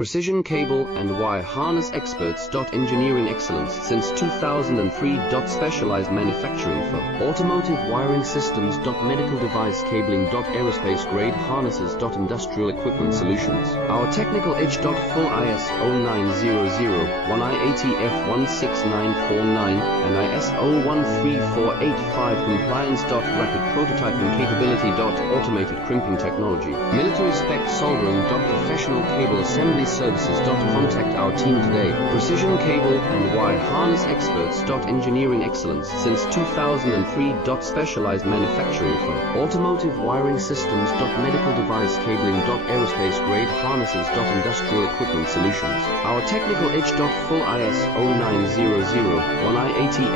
Precision cable and wire harness experts. Engineering excellence since 2003. Specialized manufacturing for automotive wiring systems. Medical device cabling. Aerospace grade harnesses. Industrial equipment solutions. Our technical edge. Full ISO 9001, IATF 16949 and ISO 13485 compliance. Rapid prototyping capability. Automated crimping technology. Military spec soldering. Professional cable assembly services. Contact our team today. Precision cable and wire harness experts. Engineering excellence since 2003. Specialized manufacturing for automotive wiring systems. Medical device cabling. Aerospace grade harnesses. Industrial equipment solutions. Our technical edge. Full ISO 9001 IATF